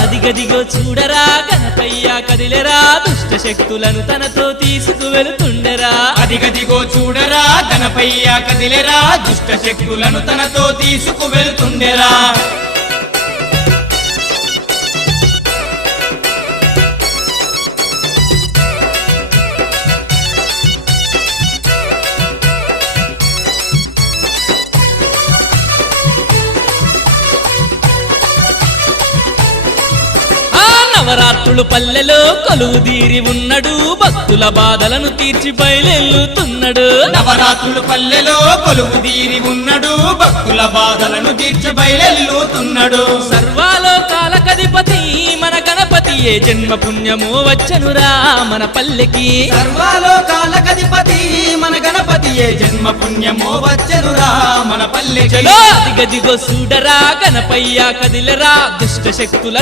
అదిగదిగో చూడరా గణపయ్య కదిలెరా దుష్ట శక్తులను తనతో తీసుకువెళుతుండెరా అదిగదిగో చూడరా గణపయ్య కదిలెరా దుష్ట శక్తులను తనతో తీసుకువెళ్తుండెరా నవరాత్రులు పల్లెలో కొలువుదీరి ఉన్నడు భక్తుల బాధలను తీర్చి బయలెల్లుతున్నాడు నవరాత్రులు పల్లెలో కొలువుదీరి ఉన్నడు భక్తుల బాధలను తీర్చి బయలెల్లుతున్నాడు సర్వాలోకాలకధిపతి మన గణపతియే జన్మ పుణ్యమో వచ్చనురా మన పల్లెకి సర్వాలోకాలకధిపతి మన గణపతియే జన్మ పుణ్యమో వచ్చనురా మన పల్లెకి అదిగదిగో చూడరా గణపయ్య కదిలరా దుష్ట శక్తుల